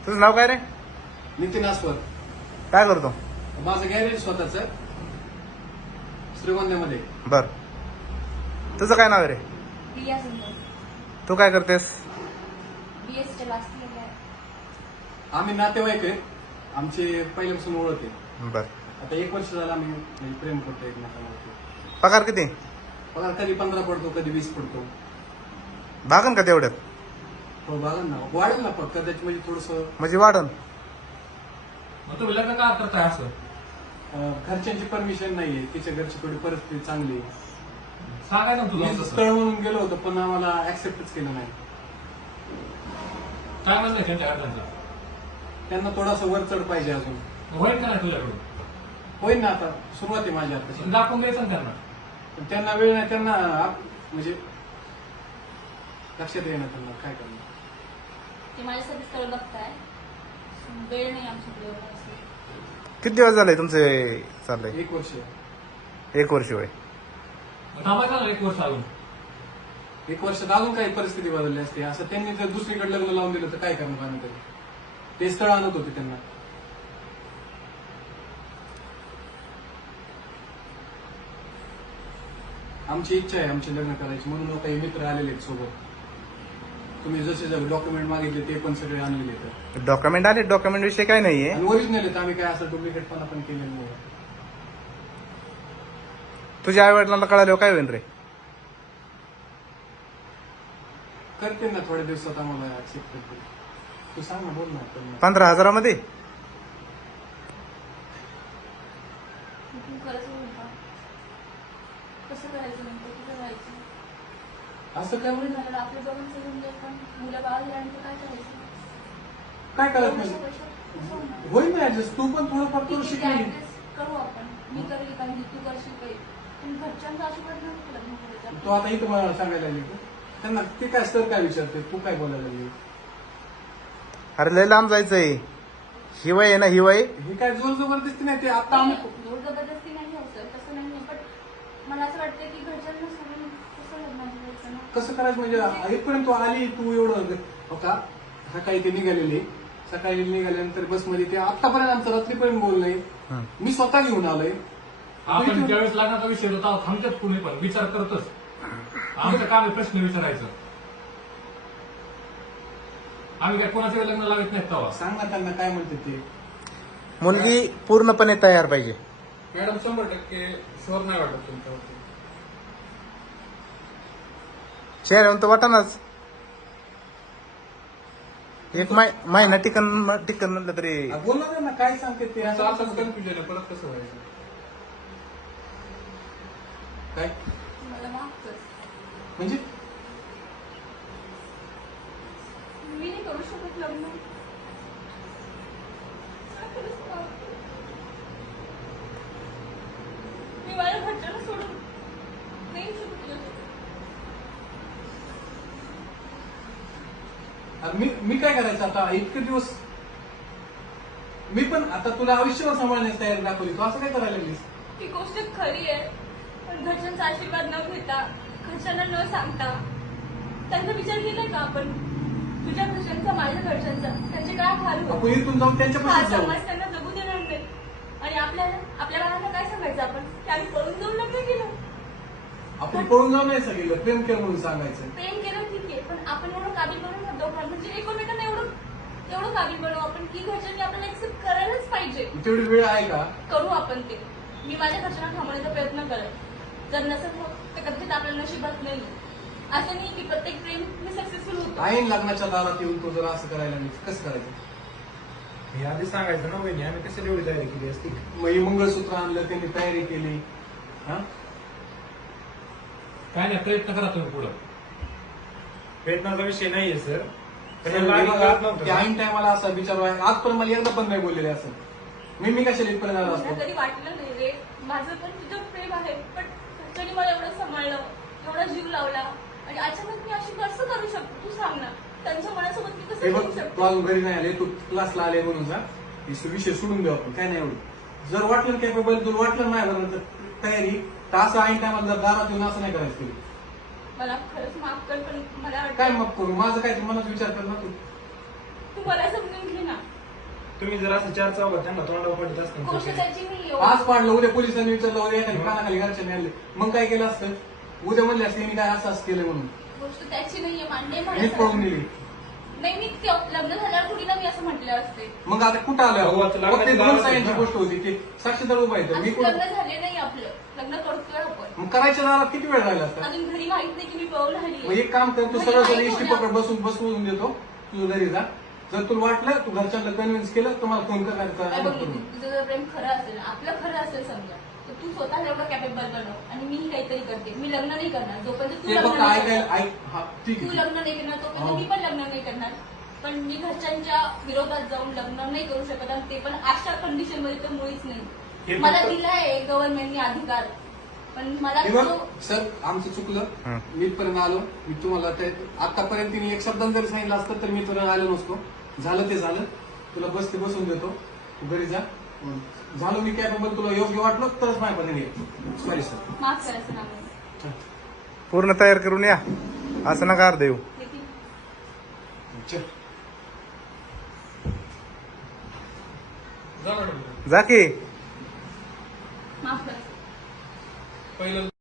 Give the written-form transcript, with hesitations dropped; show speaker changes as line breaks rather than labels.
तुझं नाव काय रे?
नितीन आस्वर.
काय करतो?
माझं गॅरेज स्वतःच श्रीगोंद्यामध्ये.
बर, तुझं काय नाव आहे रे?
प्रिया सुंदर.
तू काय करतेस?
बीएसच्या लास्ट इयरला आहे.
आम्ही नातेवाईक आहे. आमची पहिल्यापासून ओळख आहे.
बर,
आता 1 वर्ष झालं आम्ही म्हणजे प्रेम करतो एकमेकांवरती.
पगार किती?
पगार कधी 15 पडतो, कधी 20 पडतो.
भागन का तेवढ्यात?
हो बघा ना, वाढेल ना फक्त त्याची म्हणजे थोडस
म्हणजे वाढन.
मग तुम्ही लग्न का करताय असं?
घरच्यांची परमिशन नाहीये. तिच्या घरची थोडी परिस्थिती चांगली आहे.
सांगाय ना तुला
मी
तसं.
स्थळ म्हणून गेलो होतो पण आम्हाला ऍक्सेप्टच केलं नाही.
काय म्हणलं त्यांच्या घरच्यांचा?
त्यांना थोडासा वर चढ पाहिजे अजून.
होईल का नाही तुझ्याकडून?
होईल ना, आता सुरुवात आहे माझी आता.
दाखवून द्यायचं ना त्यांना.
पण त्यांना वेळ नाही. त्यांना म्हणजे लक्षात येणार त्यांना काय करणार.
ते माझ्यासाठी स्थळ बघताय. वेळ नाही आमच्याकडे एवढा असं.
किती दिवस झाले तुमचे चाललंय?
1 वर्ष.
1 वर्ष वय.
मग थांबायचं ना 1 वर्ष अजून.
1 वर्षात अजून काही परिस्थिती बदलली असते. असं त्यांनी जर दुसरीकडे लग्न लावून दिलं तर काय करणार आम्ही तरी. ते स्थळ आणत होते त्यांना. आमची इच्छा आहे आमचे लग्न करायची म्हणून काही मित्र आलेले आहेत सोबत. तुम्ही जसे डॉक्युमेंट मागितले ते पण सगळे आणलेले आहेत.
डॉक्युमेंट आले, डॉक्युमेंट विषय काय नाहीये.
आणि ओरिजिनल आहेत. आम्ही काय असं डुप्लिकेट पण आपण केलेलं नाही.
तुझ्या आई वडिलांना कळाल्यावर काय होईल रे?
करते ना थोड्या दिवसात आम्हाला ऍक्सेप्ट करते. तू सांग ना, बोल ना.
15,000 मध्ये?
तू खरंच होईल का? कसं करायचं नंतर? कुठं राहायचं?
असं काय होईल?
झालं आपल्या दोघांचं होऊन जाईल पण मुलं बाळ झाल्यानंतर काय करायचं?
काय करत नाही.
कसं होणार?
होईल ना ऍडजस्ट. तू पण थोडंफार करू
ठीक
शिकली.
आहे, adjust करू आपण. मी करेल काही, तू करशील काही. पण घरच्यांचा आशीर्वाद नव्हतं लग्न करायचं.
तो आता इथं मला सांगायला लागली तू. त्यांना ते काय सर काय विचारते, तू काय बोलायला लागली.
अरे लय लांब जायचंय. हिवाय आहे ना, हिवाय.
हे काय जोर जबरदस्ती नाही. ते आता आम्ही
जोर जबरदस्ती नाही आहे सर, तसं नाही आहे. पण मला असं वाटतं की घरच्यांना सोडून कसं लग्न करायचं ना?
कसं करायचं म्हणजे इथपर्यंत तू आली. तू एवढं हो का सकाळी ते निघालेले. सकाळी निघाल्यानंतर बसमध्ये ते आतापर्यंत आमचं रात्रीपर्यंत बोललंय. मी स्वतः घेऊन आलोय.
आपण ज्यावेळेस लग्नाचा विषय होता थांबतात कुणी पण विचार करतच. आमचं काम आहे प्रश्न विचारायचं. आम्ही काय कोणाचं लग्न लावत नाहीत तेव्हा.
सांग ना त्यांना काय म्हणते ते.
मुलगी पूर्णपणे तयार पाहिजे.
मॅडम 100% शुअर नाही वाटत तुमच्यावरती.
चेहऱ्यावर तर वाटानाच. एक महिना टिकन म्हणलं तरी.
बोल ना त्यांना काय सांगते ते.
असं
असं
असंच कन्फ्युजन आहे, परत कसं व्हायचं?
काय
मला माफ कर.
म्हणजे
मी नाही करू शकत लग्न. खरंच माफ कर. मी माझ्या घरच्यांना सोडून नाही शकत.
मी काय करायचं आता इतके दिवस. मी पण आता तुला आयुष्यभर सांभाळण्याची तयारी दाखवली. तू असं काय करायला लागलीस.
ती गोष्ट खरी आहे. पण घरच्यांचा आशीर्वाद न घेता, घरच्यांना न सांगता त्यांचा विचार केलाय का आपण? तुझ्या घरच्यांचा, माझ्या घरच्यांचा, त्यांचे काय हाल होत?
आपण इथून जाऊन
हा
त्यांच्यापासून जाऊ.
समाज त्यांना जगू देणार नाही. आणि आपल्या बाळांना काय सांगायचं आपण? की आम्ही पळून जाऊन लग्न केलं.
आपण पळून जाऊ नाही सांगितलं. प्रेम केलं म्हणून सांगायचं.
प्रेम केलं ठीक आहे, पण आपण एवढं काबिल बनवू ना दोघांना, म्हणजे एकमेकांना एवढं काबिल बनवू आपण की घरच्यांनी आपल्याला एक्सेप्ट करायलाच पाहिजे.
तेवढी वेळ आहे का?
करू आपण ते. मी माझ्या घरच्यांना थांबवण्याचा प्रयत्न करेन. जर नसेल होत तर कदाचित आपल्या नशिबात नाही. असं नाही की प्रत्येक प्रेम मी सक्सेसफुल होतो.
आईन लग्नाच्या दारात येऊन तो जर असं करायला लागली कसं करायचं.
हे आधी सांगायचं ना बहिणी, आम्ही कशाला एवढी तयारी केली असती.
मग हे मंगळसूत्र आणलं, त्यांनी तयारी केली. हा
काय नाही, प्रयत्न करा तुम्ही पुढं.
प्रयत्नाचा विषय नाहीये सर. पण
ते
यांना आधी कळत नव्हतं.
ऐन टायमाला असा विचार आजपर्यंत मला एकदा पण नाही बोललेले असं. मी कशाला इथपर्यंत आलो असतो.
मला कधी वाटलं नाही रे. माझं पण तुझं प्रेम आहे, पण घरच्यांनी मला एवढं सांभाळलं, एवढा जीव लावला, आणि अचानक मी अशी कसं करू शकतो? तू सांग ना. त्यांच्या मनासोबत मी कसं
हे बघ,
करू
तू
शकतो?
अजून घरी नाही आले. तू क्लासला आले म्हणून जा. विषय सोडून देऊ आपण. काय नाही एवढं. जर वाटलं कॅपेबल, तुला वाटलं नाही बरं तर तयारी तर असं ऐन टायमाला जर दारात येऊन असं नाही करायचं तुला.
मला खरंच माफ कर, पण मला
काय
वाटतं
मग करू. माझं काय ते मनात विचार कर ना तू.
तू मला समजून घे ना.
तुम्ही जर असं चार चौघात त्यांना तोंडावर पडत
गोष्ट
असताना
त्याची नाही
आज
एवढी.
पाडलं, उद्या पोलिसांनी विचारलं, उद्या एखादी कानाखाली घरच्याने आणले, मग काय केलं असतं? उद्या म्हणले असते मी काय असं केलं म्हणून
गोष्ट त्याची नाहीये, मान्य आहे
मीच पळून
मला.
गेली.
नाही मी लग्न झाल्यावर थोडी ना मी असं म्हटलं असते.
मग आता कुठं
अहो,
आलं?
आता
फक्त
लग्नाची
दोन
दारात
सायांची
ना.
गोष्ट होती, ते साक्षीदार उभा आहे तर मी
अजून
कुठं
लग्न झाले नाही आपलं, लग्न करतोय आपण.
मग करायच्या दारात किती वेळ राहिला असता?
अजून घरी माहित नाही की मी पळून
मग
आली.
एक काम कर, तू
घरी
सरळ सरळ
माहित
इष्टी
होणार.
पकड बसून देतो, तुझं घरी जा. जर तुला वाटलं तू घरच्यांना कन्व्हिन्स केलं तर मला फोन
काय
करणार.
बघ नितीन, तुझं जर प्रेम खरं असेल, आपलं खरं असेल समजा, तर तू स्वतःला एवढं कॅपेबल बनव आणि मीही काहीतरी करते. मी लग्न नाही करणार जोपर्यंत तू
ते
लग्न
फक्त
नाही
ऐकायला
करणार.
हा ठीक
तू
आहे.
लग्न नाही करणार तोपर्यंत
हो.
मी पण लग्न नाही करणार. पण मी घरच्यांच्या विरोधात जाऊन लग्न नाही करू शकत आणि ते पण अशा कंडिशन मध्ये तर मुळीच
हे
नाही. मला
फक्त-
दिलाय गव्हर्नमेंटने अधिकार, पण मला
हे बघ
तो
सर, आमचं चुकलं.
हं.
मी इथपर्यंत आलो. मी तुम्हाला आतापर्यंत तिने एक शब्दांत जरी सांगितलं असतं तर मी इथपर्यंत आलो नसतो. झालं ते झालं. तुला बसून देतो, तू घरी जा. झालो मी कॅपेबल, तुला योग्य वाटलं तरच माझ्या पद्धतीने ये. Sorry sir.
माफ करायचं ना मला.
पूर्ण तयार करून या, असं नका देऊ.
नितीन,
चल.
जा मॅडम
जा की.
माफ करायचं.
पहिलं